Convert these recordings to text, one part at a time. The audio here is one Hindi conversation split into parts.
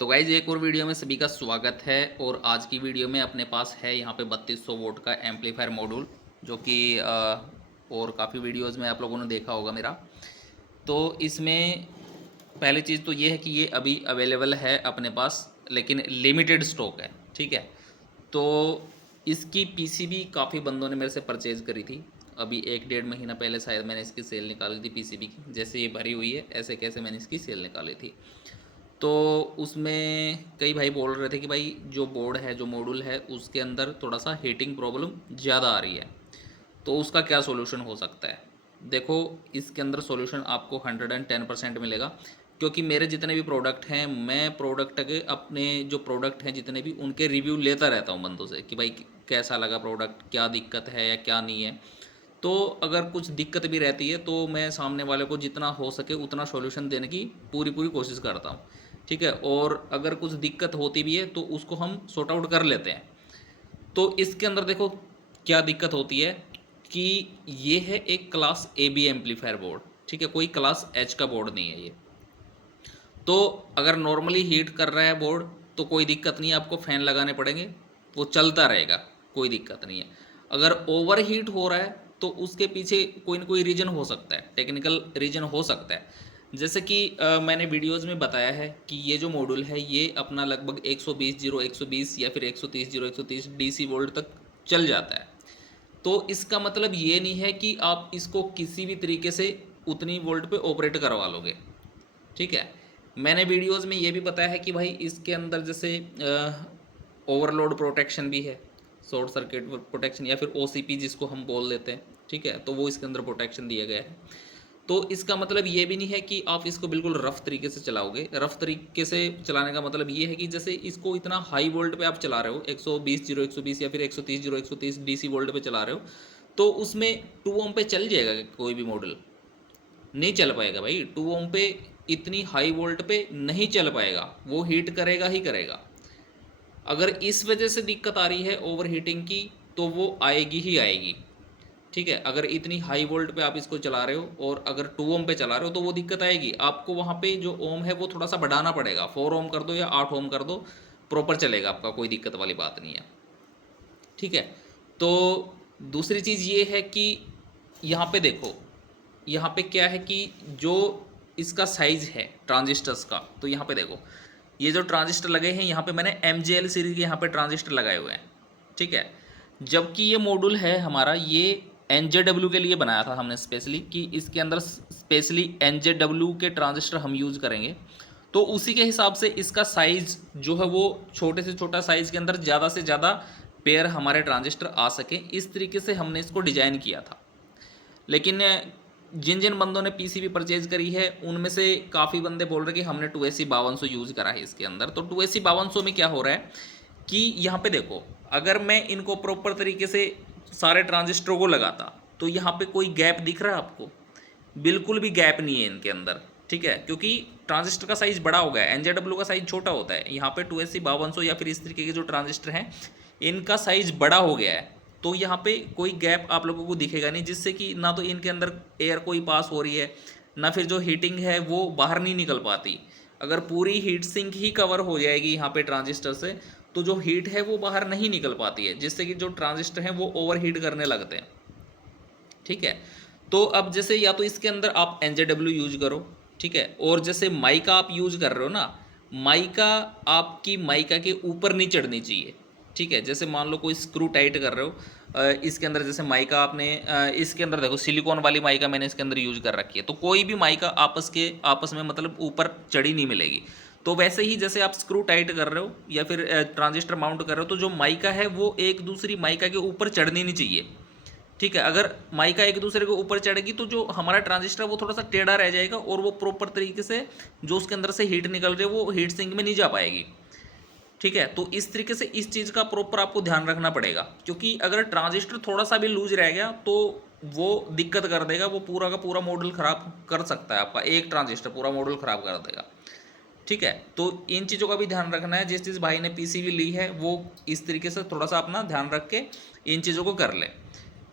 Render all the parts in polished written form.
तो गाइज एक और वीडियो में सभी का स्वागत है। और आज की वीडियो में अपने पास है यहाँ पे 3200 वोल्ट का एम्पलीफायर मॉड्यूल, जो कि और काफ़ी वीडियोस में आप लोगों ने देखा होगा मेरा। तो इसमें पहली चीज़ तो ये है कि ये अभी अवेलेबल है अपने पास, लेकिन लिमिटेड स्टॉक है। ठीक है। तो इसकी पीसीबी काफ़ी बंदों ने मेरे से परचेज़ करी थी। अभी 1 डेढ़ महीना पहले शायद मैंने इसकी सेल निकाली थी पीसीबी की। जैसे ये भरी हुई है ऐसे कैसे मैंने इसकी सेल निकाली थी। तो उसमें कई भाई बोल रहे थे कि भाई जो बोर्ड है, जो मॉड्यूल है, उसके अंदर थोड़ा सा हीटिंग प्रॉब्लम ज़्यादा आ रही है, तो उसका क्या सॉल्यूशन हो सकता है। देखो, इसके अंदर सॉल्यूशन आपको 110% मिलेगा, क्योंकि मेरे जितने भी प्रोडक्ट हैं, मैं प्रोडक्ट के अपने जो प्रोडक्ट हैं जितने भी, उनके रिव्यू लेता रहता हूँ बंदों से कि भाई कैसा लगा प्रोडक्ट, क्या दिक्कत है या क्या नहीं है। तो अगर कुछ दिक्कत भी रहती है तो मैं सामने वाले को जितना हो सके उतना सॉल्यूशन देने की पूरी पूरी कोशिश करता हूँ। ठीक है। और अगर कुछ दिक्कत होती भी है तो उसको हम सॉर्ट आउट कर लेते हैं। तो इसके अंदर देखो क्या दिक्कत होती है कि ये है एक class A B amplifier board. ठीक है, कोई क्लास एच का बोर्ड नहीं है ये। तो अगर नॉर्मली हीट कर रहा है बोर्ड तो कोई दिक्कत नहीं है, आपको फ़ैन लगाने पड़ेंगे, वो चलता रहेगा, कोई दिक्कत नहीं है। अगर ओवर हीट हो रहा है तो उसके पीछे कोई ना कोई रीज़न हो सकता है, टेक्निकल रीज़न हो सकता है। जैसे कि मैंने वीडियोज़ में बताया है कि ये जो मॉड्यूल है ये अपना लगभग 120 या फिर 130 डीसी वोल्ट तक चल जाता है। तो इसका मतलब ये नहीं है कि आप इसको किसी भी तरीके से उतनी वोल्ट पे ऑपरेट करवा लोगे। ठीक है। मैंने वीडियोस में ये भी बताया है कि भाई इसके अंदर जैसे ओवरलोड प्रोटेक्शन भी है, शॉर्ट सर्किट प्रोटेक्शन या फिर ओसीपी जिसको हम बोल देते हैं। ठीक है, तो वो इसके अंदर प्रोटेक्शन दिया गया है। तो इसका मतलब ये भी नहीं है कि आप इसको बिल्कुल रफ तरीके से चलाओगे। रफ तरीके से चलाने का मतलब ये है कि जैसे इसको इतना हाई वोल्ट पे आप चला रहे हो, 120 या फिर 130 डीसी वोल्ट पे चला रहे हो, तो उसमें 2 ओम पे चल जाएगा कोई भी मॉडल? नहीं चल पाएगा भाई। 2 ओम पे इतनी हाई वोल्ट पे नहीं चल पाएगा, वो हीट करेगा ही करेगा। अगर इस वजह से दिक्कत आ रही है ओवर हीटिंग की, तो वो आएगी ही आएगी। ठीक है। अगर इतनी हाई वोल्ट पे आप इसको चला रहे हो और अगर 2 ओम पे चला रहे हो तो वो दिक्कत आएगी। आपको वहाँ पे जो ओम है वो थोड़ा सा बढ़ाना पड़ेगा, 4 ओम कर दो या 8 ओम कर दो, प्रॉपर चलेगा आपका, कोई दिक्कत वाली बात नहीं है। ठीक है। तो दूसरी चीज़ ये है कि यहाँ पे देखो, यहाँ पे क्या है कि जो इसका साइज है ट्रांजिस्टर्स का, तो यहाँ पे देखो ये जो ट्रांजिस्टर लगे हैं, यहाँ पे मैंने MJL सीरीज के यहाँ पे ट्रांजिस्टर लगाए हुए हैं। ठीक है। जबकि ये मॉड्यूल है हमारा, ये NJW के लिए बनाया था हमने स्पेशली, कि इसके अंदर स्पेशली NJW के ट्रांजिस्टर हम यूज़ करेंगे। तो उसी के हिसाब से इसका साइज जो है वो छोटे से छोटा साइज के अंदर ज़्यादा से ज़्यादा पेयर हमारे ट्रांजिस्टर आ सके, इस तरीके से हमने इसको डिज़ाइन किया था। लेकिन जिन जिन बंदों ने पीसीबी परचेज करी है उनमें से काफ़ी बंदे बोल रहे कि हमने 2AC 5200 यूज़ करा है इसके अंदर। तो 2AC 5200 में क्या हो रहा है कि यहाँ पे देखो, अगर मैं इनको प्रॉपर तरीके से सारे ट्रांजिस्टरों को लगाता तो यहाँ पे कोई गैप दिख रहा है आपको? बिल्कुल भी गैप नहीं है इनके अंदर। ठीक है, क्योंकि ट्रांजिस्टर का साइज बड़ा हो गया है, NJW का साइज छोटा होता है। यहाँ पे 2AC 5200 या फिर इस तरीके के जो ट्रांजिस्टर हैं, इनका साइज बड़ा हो गया है। तो यहाँ पे कोई गैप आप लोगों को दिखेगा नहीं, जिससे कि ना तो इनके अंदर एयर कोई पास हो रही है, ना फिर जो हीटिंग है वो बाहर नहीं निकल पाती। अगर पूरी हीट सिंक ही कवर हो जाएगी यहाँ पे ट्रांजिस्टर से, तो जो हीट है वो बाहर नहीं निकल पाती है, जिससे कि जो ट्रांजिस्टर हैं वो ओवर हीट करने लगते हैं। ठीक है। तो अब जैसे या तो इसके अंदर आप NJW यूज करो। ठीक है। और जैसे माइका आप यूज कर रहे हो ना, माइका आपकी माइका के ऊपर नहीं चढ़नी चाहिए। ठीक है। जैसे मान लो कोई स्क्रू टाइट कर रहे हो, इसके अंदर जैसे माइका आपने इसके अंदर देखो सिलिकॉन वाली माइका मैंने इसके अंदर यूज कर रखी है, तो कोई भी माइका आपस में मतलब ऊपर चढ़ी नहीं मिलेगी। तो वैसे ही जैसे आप स्क्रू टाइट कर रहे हो या फिर ट्रांजिस्टर माउंट कर रहे हो, तो जो माइका है वो एक दूसरी माइका के ऊपर चढ़नी नहीं चाहिए। ठीक है। अगर माइका एक दूसरे के ऊपर चढ़ेगी तो जो हमारा ट्रांजिस्टर वो थोड़ा सा टेढ़ा रह जाएगा और वो प्रॉपर तरीके से जो उसके अंदर से हीट निकल रही है वो हीट सिंक में नहीं जा पाएगी। ठीक है। तो इस तरीके से इस चीज़ का प्रॉपर आपको ध्यान रखना पड़ेगा, क्योंकि अगर ट्रांजिस्टर थोड़ा सा भी लूज रह गया तो वो दिक्कत कर देगा, वो पूरा का पूरा मॉडल ख़राब कर सकता है। आपका एक ट्रांजिस्टर पूरा मॉडल ख़राब कर देगा। ठीक है। तो इन चीज़ों का भी ध्यान रखना है। जिस चीज़ भाई ने पीसीबी ली है वो इस तरीके से थोड़ा सा अपना ध्यान रख के इन चीज़ों को कर ले।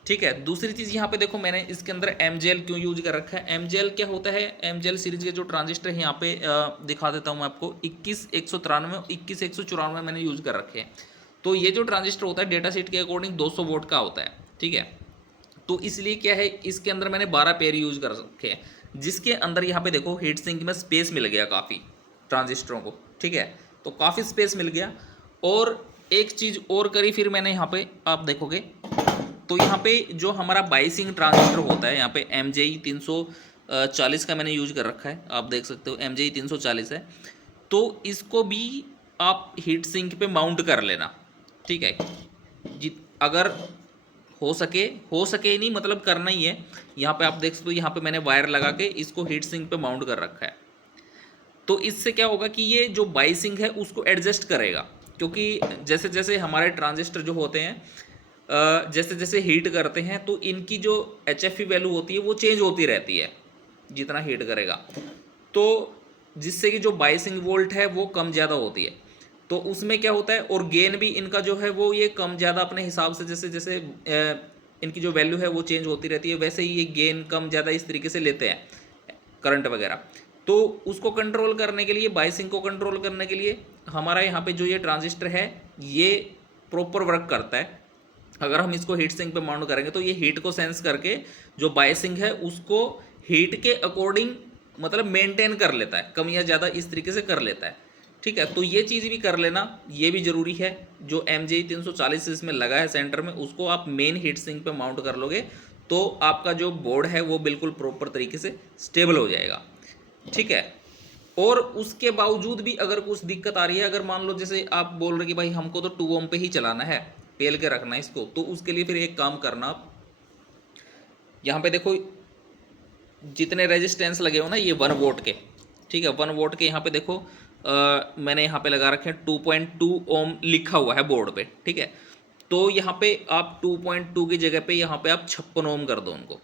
ठीक है। दूसरी चीज़ यहाँ पे देखो, मैंने इसके अंदर MJL क्यों यूज कर रखा है। MJL क्या होता है, MJL सीरीज के जो ट्रांजिस्टर है यहाँ पे दिखा देता हूँ मैं आपको, 21193 21194 मैंने यूज कर रखे हैं। तो ये जो ट्रांजिस्टर होता है डेटा शीट के अकॉर्डिंग 200 वोल्ट का होता है, ठीक है। तो इसलिए क्या है, इसके अंदर मैंने 12 पेयर यूज कर रखे हैं, जिसके अंदर यहाँ पे देखो हीट सिंक में स्पेस मिल गया काफ़ी ट्रांजिस्टरों को, ठीक है। तो काफ़ी स्पेस मिल गया। और एक चीज़ और करी फिर मैंने यहाँ पे, आप देखोगे तो यहाँ पे जो हमारा बाइसिंग ट्रांजिस्टर होता है, यहाँ पे MJE 340 का मैंने यूज कर रखा है, आप देख सकते हो MJE 340 है। तो इसको भी आप हीट सिंक पे माउंट कर लेना, ठीक है। अगर हो सके नहीं, मतलब करना ही है। यहाँ पे आप देख सकते हो, यहाँ पे मैंने वायर लगा के इसको हीट सिंक पे माउंट कर रखा है। तो इससे क्या होगा कि ये जो बाइसिंग है उसको एडजस्ट करेगा, क्योंकि जैसे जैसे हमारे ट्रांजिस्टर जो होते हैं जैसे जैसे हीट करते हैं तो इनकी जो HFE वैल्यू होती है वो चेंज होती रहती है जितना हीट करेगा, तो जिससे कि जो बाइसिंग वोल्ट है वो कम ज़्यादा होती है। तो उसमें क्या होता है, और गेन भी इनका जो है वो ये कम ज़्यादा अपने हिसाब से, जैसे जैसे इनकी जो वैल्यू है वो चेंज होती रहती है, वैसे ही ये गेन कम ज़्यादा इस तरीके से लेते हैं करंट वगैरह। तो उसको कंट्रोल करने के लिए, बाइसिंग को कंट्रोल करने के लिए हमारा यहाँ पे जो ये ट्रांजिस्टर है ये प्रॉपर वर्क करता है। अगर हम इसको हीट सिंक पे माउंट करेंगे तो ये हीट को सेंस करके जो बाइसिंग है उसको हीट के अकॉर्डिंग मतलब मेंटेन कर लेता है, कम या ज़्यादा इस तरीके से कर लेता है, ठीक है। तो ये चीज़ भी कर लेना, ये भी ज़रूरी है। जो MJE 340 इसमें लगा है सेंटर में, उसको आप मेन हीट सिंक पे माउंट कर लोगे तो आपका जो बोर्ड है वो बिल्कुल प्रॉपर तरीके से स्टेबल हो जाएगा, ठीक है। और उसके बावजूद भी अगर कुछ दिक्कत आ रही है, अगर मान लो जैसे आप बोल रहे कि भाई हमको तो 2 ओम पे ही चलाना है, पेल के रखना है इसको, तो उसके लिए फिर एक काम करना, आप यहाँ पे देखो जितने रेजिस्टेंस लगे हो ना ये 1 वोल्ट के, ठीक है, 1 वोल्ट के यहाँ पे देखो मैंने यहाँ पे लगा रखे हैं 2.2 ओम लिखा हुआ है बोर्ड पे, ठीक है। तो यहाँ पे आप 2.2 की जगह पे यहाँ पे आप 56 ओम कर दो उनको,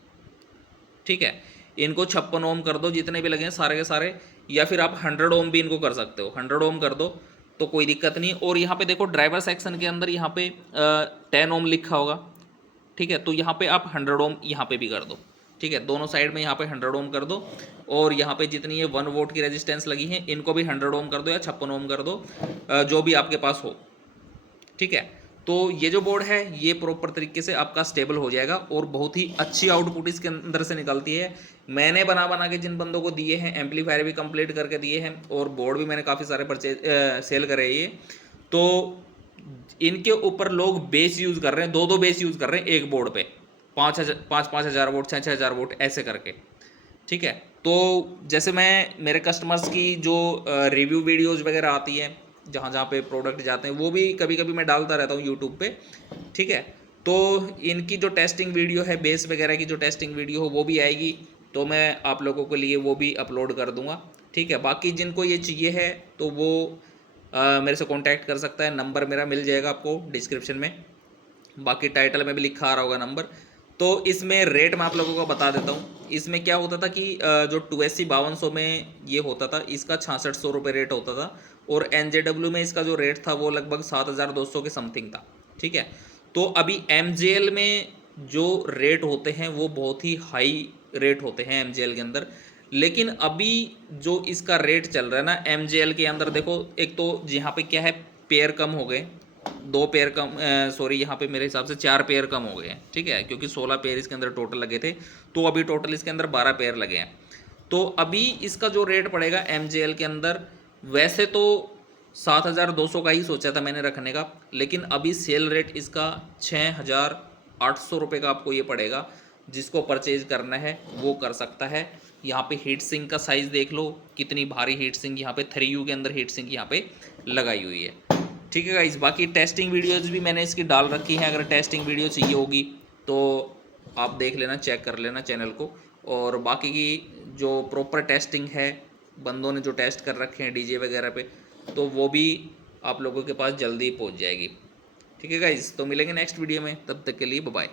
ठीक है। इनको 56 ओम कर दो, जितने भी लगे हैं सारे के सारे, या फिर आप 100 ओम भी इनको कर सकते हो, 100 ओम कर दो तो कोई दिक्कत नहीं। और यहाँ पे देखो ड्राइवर सेक्शन के अंदर यहाँ पे 10 ओम लिखा होगा, ठीक है। तो यहाँ पे आप 100 ओम यहाँ पे भी कर दो, ठीक है। दोनों साइड में यहाँ पे 100 ओम कर दो, और यहाँ पे जितनी ये 1 वोल्ट की रेजिस्टेंस लगी है इनको भी 100 ओम कर दो या 56 ओम कर दो, जो भी आपके पास हो, ठीक है। तो ये जो बोर्ड है ये प्रॉपर तरीके से आपका स्टेबल हो जाएगा और बहुत ही अच्छी आउटपुट इसके अंदर से निकलती है। मैंने बना के जिन बंदों को दिए हैं, एम्पलीफायर भी कंप्लीट करके दिए हैं और बोर्ड भी मैंने काफ़ी सारे परचेज सेल करे ये, तो इनके ऊपर लोग बेस यूज़ कर रहे हैं, 2 बेस यूज़ कर रहे हैं एक बोर्ड पे, 5,000 वोल्ट 6,000 वोल्ट ऐसे करके, ठीक है। तो जैसे मैं मेरे कस्टमर्स की जो रिव्यू वीडियोज़ वगैरह आती है जहाँ जहाँ पे प्रोडक्ट जाते हैं वो भी कभी कभी मैं डालता रहता हूँ यूट्यूब पे, ठीक है। तो इनकी जो टेस्टिंग वीडियो है, बेस वगैरह की जो टेस्टिंग वीडियो हो वो भी आएगी, तो मैं आप लोगों के लिए वो भी अपलोड कर दूँगा, ठीक है। बाकी जिनको ये चाहिए है तो वो मेरे से कांटेक्ट कर सकता है, नंबर मेरा मिल जाएगा आपको डिस्क्रिप्शन में, बाकी टाइटल में भी लिखा आ रहा होगा नंबर। तो इसमें रेट मैं आप लोगों को बता देता हूँ। इसमें क्या होता था कि जो 280 5200 में ये होता था, इसका 6600 रुपये रेट होता था, और NJW में इसका जो रेट था वो लगभग 7200 के समथिंग था, ठीक है। तो अभी MJL में जो रेट होते हैं वो बहुत ही हाई रेट होते हैं MJL के अंदर, लेकिन अभी जो इसका रेट चल रहा है ना MJL के अंदर, देखो एक तो यहाँ पे क्या है, पेयर कम हो गए, 2 पेयर कम, सॉरी यहाँ पे मेरे हिसाब से 4 पेयर कम हो गए हैं, ठीक है, क्योंकि 16 पेयर इसके अंदर टोटल लगे थे, तो अभी टोटल इसके अंदर 12 पेयर लगे हैं। तो अभी इसका जो रेट पड़ेगा MJL के अंदर, वैसे तो 7,200 का ही सोचा था मैंने रखने का, लेकिन अभी सेल रेट इसका 6,800 रुपये का आपको ये पड़ेगा। जिसको परचेज करना है वो कर सकता है। यहाँ पे हीट सिंक का साइज़ देख लो, कितनी भारी हीट सिंक यहाँ पे 3U के अंदर हीट सिंक यहाँ पे लगाई हुई है, ठीक है गाइस। बाकी टेस्टिंग वीडियोज़ भी मैंने इसकी डाल रखी हैं, अगर टेस्टिंग वीडियो चाहिए होगी तो आप देख लेना, चेक कर लेना चैनल को। और बाकी की जो प्रॉपर टेस्टिंग है, बंदों ने जो टेस्ट कर रखे हैं DJ वगैरह पे, तो वो भी आप लोगों के पास जल्दी पहुंच जाएगी, ठीक है गाइस। तो मिलेंगे नेक्स्ट वीडियो में, तब तक के लिए बाय बाय।